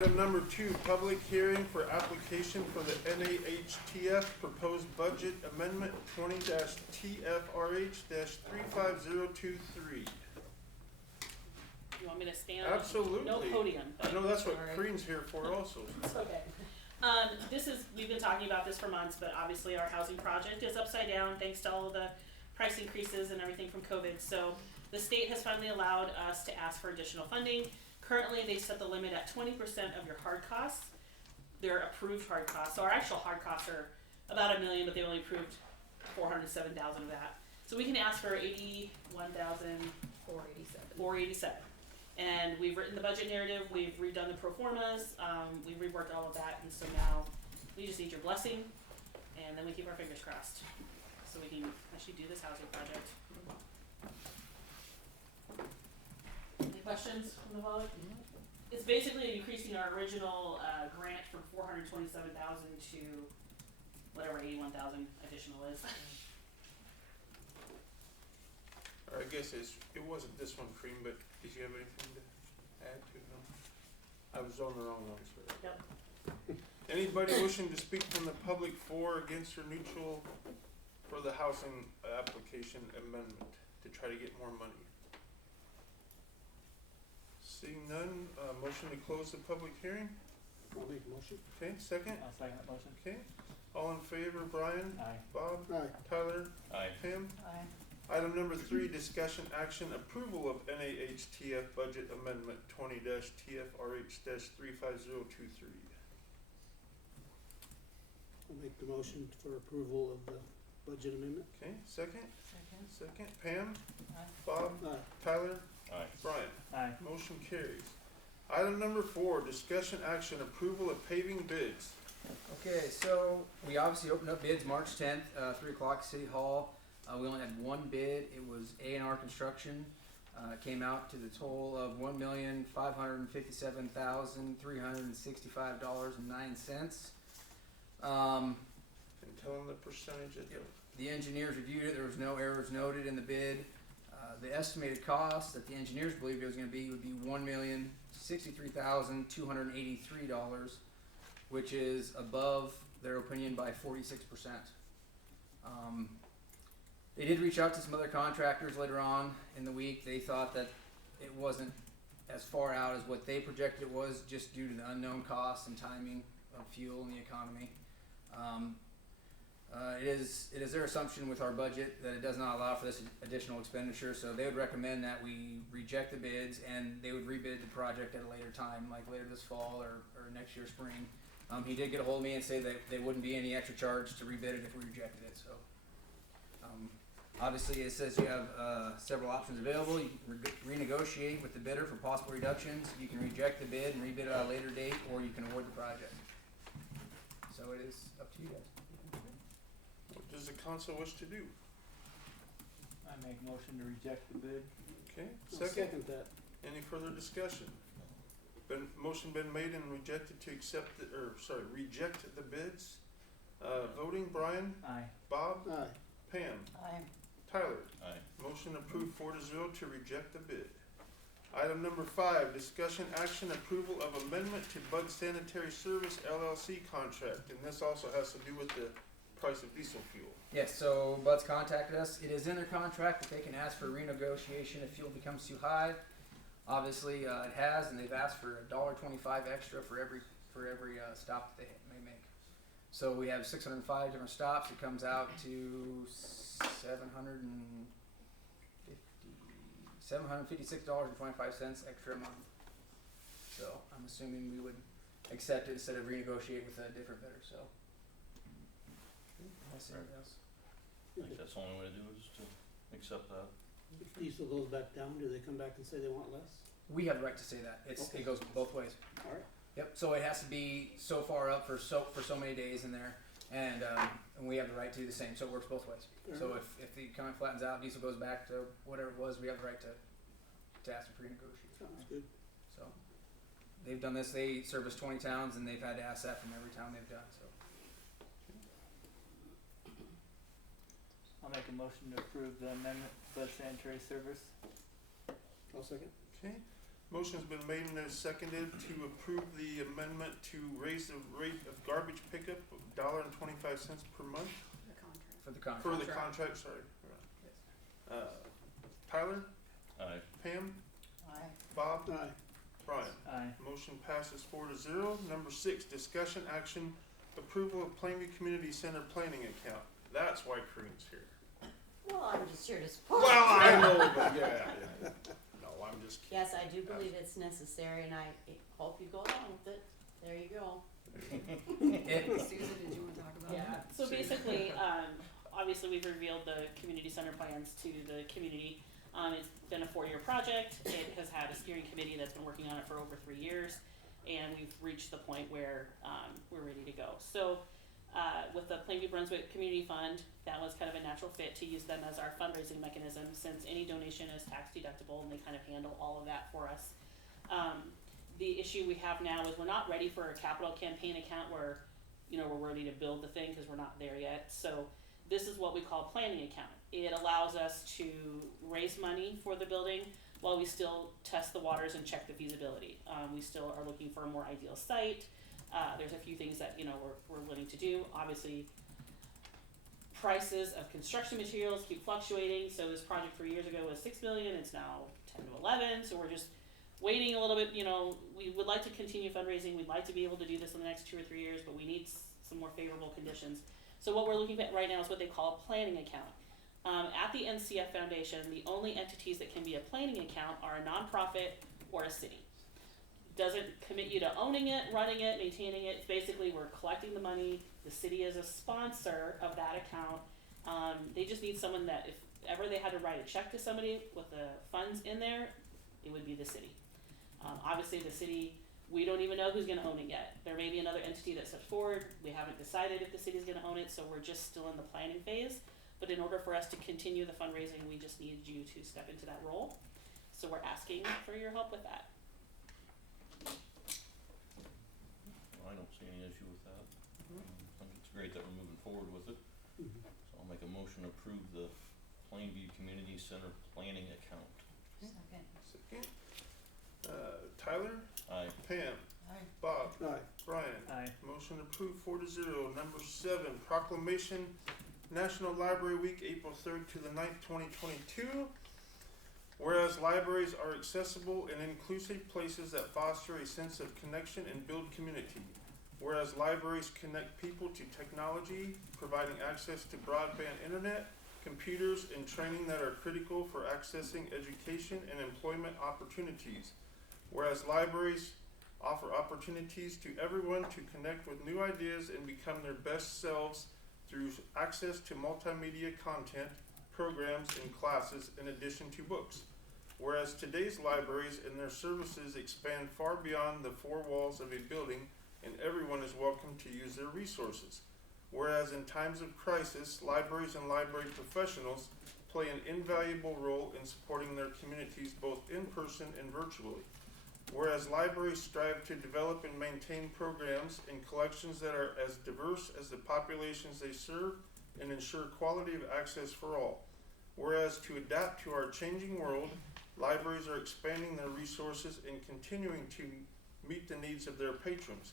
Item number 2, public hearing for application for the NAHTF proposed budget amendment 20-TFRH-35023. You want me to stand? Absolutely. No podium. I know that's what Sorry. Crean's here for also. It's okay. We've been talking about this for months, but obviously our housing project is upside down thanks to all of the price increases and everything from COVID. So the state has finally allowed us to ask for additional funding. Currently, they set the limit at 20% of your hard costs. They're approved hard costs. So our actual hard costs are about $1 million, but they only approved $407,000 of that. So we can ask for $81,487. And we've written the budget narrative, we've redone the pro formas, we've reworked all of that, and so now we just need your blessing, and then we keep our fingers crossed, so we can actually do this housing project. Any questions from the public? It's basically increasing our original grant from $427,000 to whatever $81,000 additional is. I guess it wasn't this one, Crean, but did you have anything to add to it? No? I was on the wrong one, sorry. Yep. Anybody wishing to speak from the public for, against, or neutral for the housing application amendment to try to get more money? Seeing none, motion to close the public hearing? I'll make a motion. Okay, second? I'll second that motion. Okay, all in favor, Brian? Aye. Bob? Aye. Tyler? Aye. Pam? Aye. Item number 3, discussion action approval of NAHTF budget amendment 20-TFRH-35023. I'll make the motion for approval of the budget amendment. Okay, second? Second. Second. Pam? Aye. Bob? Aye. Tyler? Aye. Brian? Aye. Motion carries. Item number 4, discussion action approval of paving bids. Okay, so we obviously opened up bids March 10th, 3 o'clock, City Hall. We only had one bid. It was A&R Construction. It came out to the total of $1,557,365.09. And tell them the percentage of The engineers reviewed it. There was no errors noted in the bid. The estimated cost that the engineers believed it was going to be would be $1,063,283, which is above their opinion by 46%. They did reach out to some other contractors later on in the week. They thought that it wasn't as far out as what they projected it was, just due to the unknown costs and timing of fuel and the economy. It is their assumption with our budget that it does not allow for this additional expenditure, so they would recommend that we reject the bids and they would rebid the project at a later time, like later this fall or next year spring. He did get a hold of me and say that there wouldn't be any extra charge to rebid it if we rejected it. So obviously it says you have several options available. You can renegotiate with the bidder for possible reductions. You can reject the bid and rebid it at a later date, or you can award the project. So it is up to you guys. What does the council wish to do? I make motion to reject the bid. Okay, I'll second. second that. Any further discussion? Motion been made and rejected to reject the bids. Voting, Brian? Aye. Bob? Aye. Pam? Aye. Tyler? Aye. Motion approved 4-0 to reject the bid. Item number 5, discussion action approval of amendment to Bug Sanitary Service LLC contract, and this also has to do with the price of diesel fuel. Yes, so Bud's contacted us. It is in their contract that they can ask for renegotiation if fuel becomes too high. Obviously, it has, and they've asked for $1.25 extra for every stop that they may make. So we have 605 different stops. It comes out to $756.25 extra a month. So I'm assuming we would accept it instead of renegotiate with a different bidder. So unless anything else. I think that's the only way to do it, is to accept that. If diesel goes back down, do they come back and say they want less? We have the right to say that. Okay. It goes both ways. All right. Yep. So it has to be so far up for so many days in there, and we have the right to do the same. So it works both ways. So if the economy flattens out, diesel goes back to whatever it was, we have the right to ask for renegotiation. Sounds good. So they've done this. They service 20 towns, and they've had to ask that from every town they've done. So I'll make a motion to approve the amendment to Bud Sanitary Service. I'll second. Okay, Motion's been made and is seconded to approve the amendment to raise the rate of garbage pickup of $1.25 per month The contract. For the contract. for the contract, sorry. Tyler, Aye. Pam, Aye. Bob, Aye. Brian. Aye. Motion passes 4-0. Number 6, discussion action, approval of Plainview Community Center planning account. That's why Corinne's here. Well, I'm just here to support. Well, I know, but yeah. No, I'm just kidding. Yes, I do believe it's necessary, and I hope you go along with it. There you go. Susan, did you wanna talk about it? Yeah, so basically, obviously we've revealed the community center plans to the community. It's been a 4-year project. It has had a steering committee that's been working on it for over 3 years, and we've reached the point where, we're ready to go. So, with the Plainview Brunswick Community Fund, that was kind of a natural fit to use them as our fundraising mechanism, since any donation is tax deductible and they kind of handle all of that for us. The issue we have now is we're not ready for a capital campaign account where, we're ready to build the thing, because we're not there yet. So this is what we call planning account. It allows us to raise money for the building while we still test the waters and check the feasibility. We still are looking for a more ideal site. There's a few things that, we're willing to do. Obviously, prices of construction materials keep fluctuating. So this project 3 years ago was $6 million. It's now 10 to 11. So we're just waiting a little bit. We would like to continue fundraising. We'd like to be able to do this in the next 2 or 3 years, but we need some more favorable conditions. So what we're looking at right now is what they call a planning account. At the NCF Foundation, the only entities that can be a planning account are a nonprofit or a city. Doesn't commit you to owning it, running it, maintaining it. It's basically, we're collecting the money. The city is a sponsor of that account. They just need someone that if ever they had to write a check to somebody with the funds in there, it would be the city. Obviously the city, we don't even know who's gonna own it yet. There may be another entity that steps forward. We haven't decided if the city's gonna own it, so we're just still in the planning phase. But in order for us to continue the fundraising, we just need you to step into that role. So we're asking for your help with that. I don't see any issue with that. I think it's great that we're moving forward with it. Mhm. So I'll make a motion to approve the Plainview Community Center planning account. Second. Second. Tyler, Aye. Pam, Aye. Bob, Aye. Brian. Aye. Motion approved 4-0. Number 7, proclamation National Library Week, April 3rd to the 9th, 2022. Whereas libraries are accessible and inclusive places that foster a sense of connection and build community. Whereas libraries connect people to technology, providing access to broadband internet, computers, and training that are critical for accessing education and employment opportunities. Whereas libraries offer opportunities to everyone to connect with new ideas and become their best selves through access to multimedia content, programs, and classes in addition to books. Whereas today's libraries and their services expand far beyond the 4 walls of a building, and everyone is welcome to use their resources. Whereas in times of crisis, libraries and library professionals play an invaluable role in supporting their communities both in person and virtually. Whereas libraries strive to develop and maintain programs and collections that are as diverse as the populations they serve and ensure quality of access for all. Whereas to adapt to our changing world, libraries are expanding their resources and continuing to meet the needs of their patrons.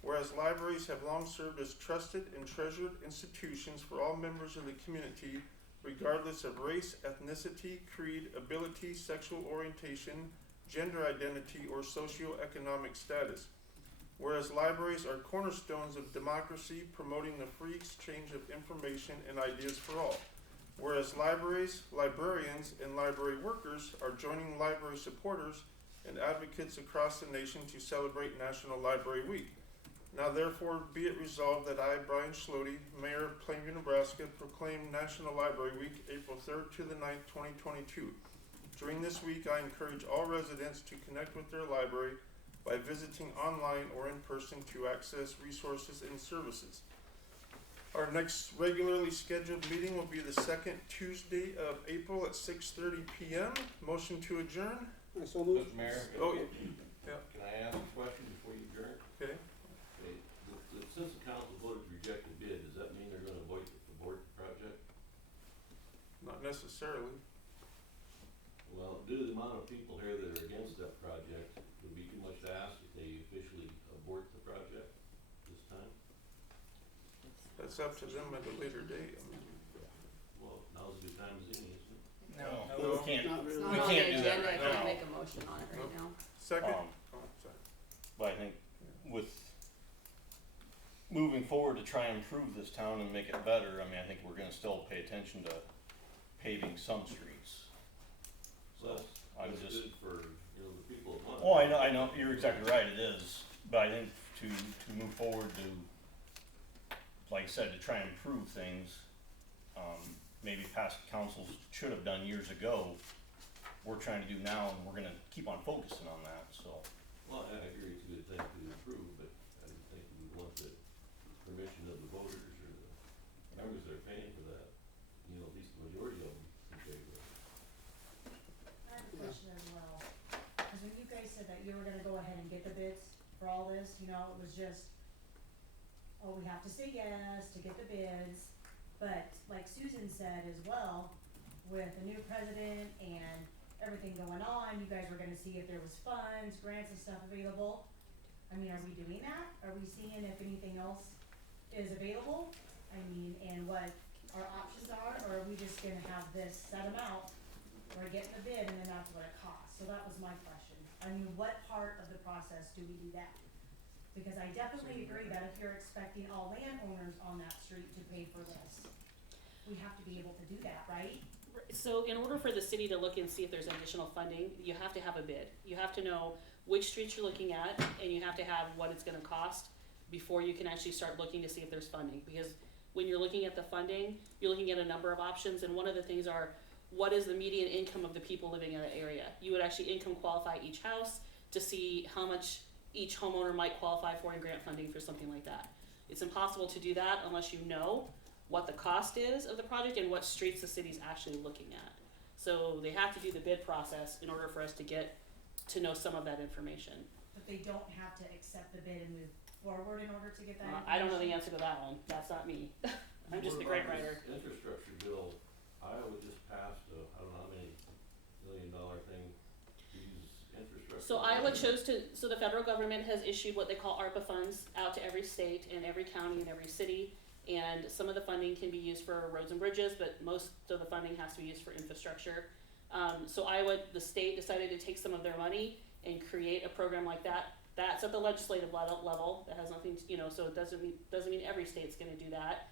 Whereas libraries have long served as trusted and treasured institutions for all members of the community, regardless of race, ethnicity, creed, ability, sexual orientation, gender identity, or socioeconomic status. Whereas libraries are cornerstones of democracy, promoting the free exchange of information and ideas for all. Whereas libraries, librarians, and library workers are joining library supporters and advocates across the nation to celebrate National Library Week. Now therefore be it resolved that I, Brian Schlody, Mayor of Plainview, Nebraska, proclaim National Library Week, April 3rd to the 9th, 2022. During this week, I encourage all residents to connect with their library by visiting online or in person to access resources and services. Our next regularly scheduled meeting will be the second Tuesday of April at 6:30 p.m. Motion to adjourn. I so move. Mr. Mayor, Oh, can I ask a question before you adjourn? okay. Okay, since the council voted to reject the bid, does that mean they're gonna abort the project? Not necessarily. Well, due to the amount of people here that are against that project, That's up to them at a later date. Well, now's a good time as any, isn't it? No. We can't, Not It's really. not We on can't the do that agenda, right I can't now. make a motion on it right Nope. now. Second? Um, Oh, sorry. but I think with moving forward to try and improve this town and make it better, I mean, I think we're gonna still pay attention to paving some streets. So, I'm That's just, good for, you know, the people of Munn. oh, I know, you're exactly right, it is, but I think to move forward to, like I said, to try and improve things, maybe past councils should have done years ago, we're trying to do now, and we're gonna keep on focusing on that, so. Well, I agree, it's a good thing to improve, but I didn't think we would want the permission of the voters or the members that are paying for that, you know, at least the majority of them in favor of it. I have a question as well, cause when you guys said that you were gonna go ahead and get the bids for all this, you know, it was just, oh, we have to say yes to get the bids, but like Susan said as well, with the new president and everything going on, you guys were gonna see if there was funds, grants and stuff available. I mean, are we doing that? Are we seeing if anything else is available? I mean, and what our options are, or are we just gonna have this set amount, we're getting the bid and then that's what it costs? So that was my question. I mean, what part of the process do we do that? Because I definitely agree that if you're expecting all landowners on that street to pay for this, we have to be able to do that, right? So in order for the city to look and see if there's additional funding, you have to have a bid. You have to know which streets you're looking at, and you have to have what it's gonna cost before you can actually start looking to see if there's funding. Because when you're looking at the funding, you're looking at a number of options, and one of the things are, what is the median income of the people living in that area? You would actually income qualify each house to see how much each homeowner might qualify for in grant funding for something like that. It's impossible to do that unless you know what the cost is of the project and what streets the city's actually looking at. So they have to do the bid process in order for us to get to know some of that information. But they don't have to accept the bid and move forward in order to get that information? I don't know the answer to that one, that's not me. I'm just the grant writer. This infrastructure bill, Iowa just passed a, I don't know how many $1 million thing to use infrastructure. So Iowa chose to, so the federal government has issued what they call ARPA funds out to every state and every county and every city. And some of the funding can be used for roads and bridges, but most of the funding has to be used for infrastructure. So Iowa, the state decided to take some of their money and create a program like that. That's at the legislative level. That has nothing to, you know, so it doesn't mean every state's gonna do that.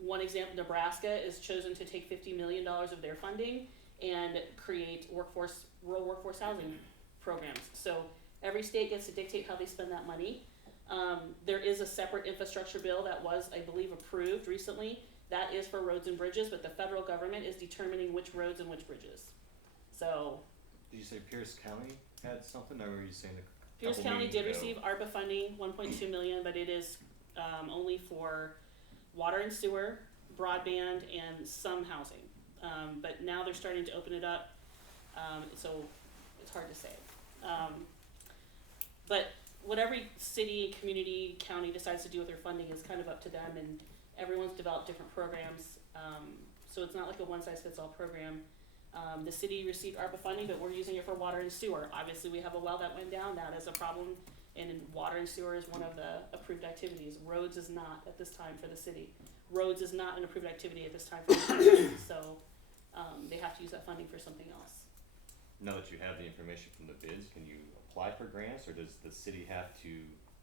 One example, Nebraska is chosen to take $50 million of their funding and create rural workforce housing programs. So every state gets to dictate how they spend that money. There is a separate infrastructure bill that was, I believe, approved recently. That is for roads and bridges, but the federal government is determining which roads and which bridges. So Did you say Pierce County had something, or were you saying a Pierce couple County meetings did ago? receive ARPA funding, 1.2 million, but it is only for water and sewer, broadband, and some housing. But now they're starting to open it up, so it's hard to say. But what every city, community, county decides to do with their funding is kind of up to them, and everyone's developed different programs. So it's not like a one-size-fits-all program. The city received ARPA funding, but we're using it for water and sewer. Obviously, we have a well that went down, that is a problem, and water and sewer is one of the approved activities. Roads is not at this time for the city. Roads is not an approved activity at this time for the city, so they have to use that funding for something else. Now that you have the information from the bids, can you apply for grants, or does the city have to?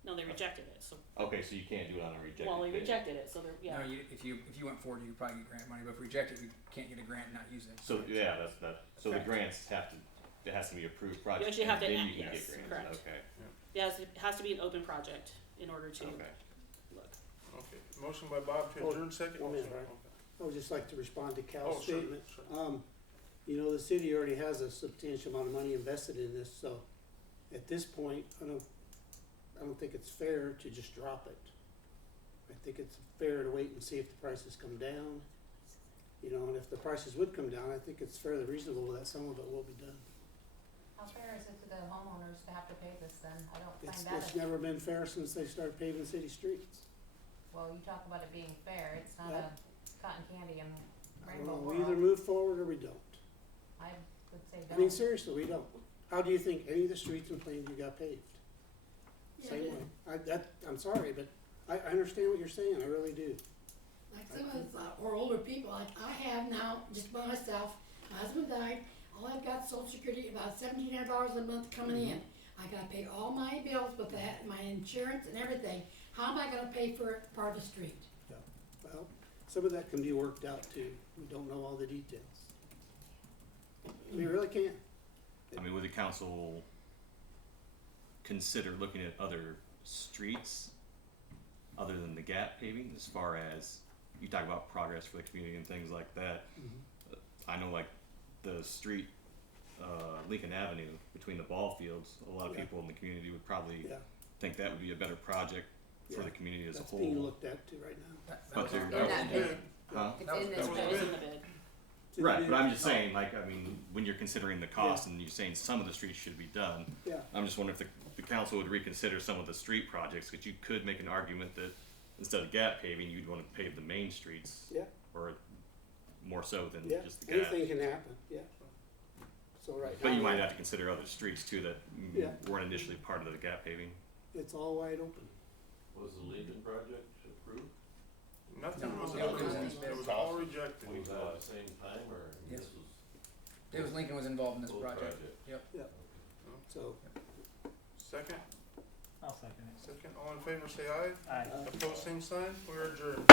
No, they rejected it, so, Okay, so you can't do it on a rejected well, we bid. rejected it, so they're, yeah. No, if you went forward, you would probably get grant money, but if we reject it, we can't get a grant and not use it. So yeah, that's that. So Correct. the grants have to. It has to be approved project. actually have and to then act- you can yes, get grants. correct. Okay. Yes, it has to be an open project in order to Okay. look. Okay, motion by Bob to Oh, adjourn, second. one minute, Okay. right? I would just like to respond to Oh, Cal's sure, statement. sure. You know, the city already has a substantial amount of money invested in this, so at this point, I don't think it's fair to just drop it. I think it's fair to wait and see if the prices come down. You know, and if the prices would come down, I think it's fairly reasonable that some of it will be done. How fair is it to the homeowners to have to pay this then? I don't It's find that, never been fair since they started paving city streets. well, you talk about it being fair, it's not Yeah. a cotton candy and I don't rainbow know, world. we either move forward or we don't. I would say I mean, don't. seriously, we don't. How do you think any of the streets in Plainview got paved? Same way. I'm sorry, but I understand what you're saying, I really do. Like some of us, or older people, like I have now, just by myself, my husband died, all I've got social security, about $1,700 a month coming in. I gotta pay all my bills with that, my insurance and everything. How am I gonna pay for part of the street? Yeah. Well, some of that can be worked out too, we don't know all the details. We really can't. I mean, would the council consider looking at other streets other than the gap paving, as far as, you talk about progress for the community and things like that. I know like the street, Lincoln Avenue between the ball fields, a lot of Yeah. people in the community would probably Yeah. think that would be a better project for Yeah. the community as a That's whole. being looked at too right now. That But was they're- our- In that bid. Huh? It's That was- in that this was It bid. was in the bid. It's in Right, the but I'm bid. just saying, like, I mean, when you're considering the cost and you're saying some of the streets should be done, Yeah, I'm just wondering if the council would reconsider some of the street projects, cause you could make an argument that instead of gap paving, you'd wanna pave the main streets. Yeah. Or more so than yeah, just the gap. anything can happen, yeah. So right now. But you might have to consider other streets too that Yeah. weren't initially part of the gap paving. It's all wide open. Was the Lincoln project approved? Nothing was No, it was approved, in this bid. it was all rejected. Was that at the same time, or Yes. this was It was Lincoln was involved in this both project. projects? So, Second, I'll second it. second, all in favor say aye. Aye. Opposed, same sign, we're adjourned.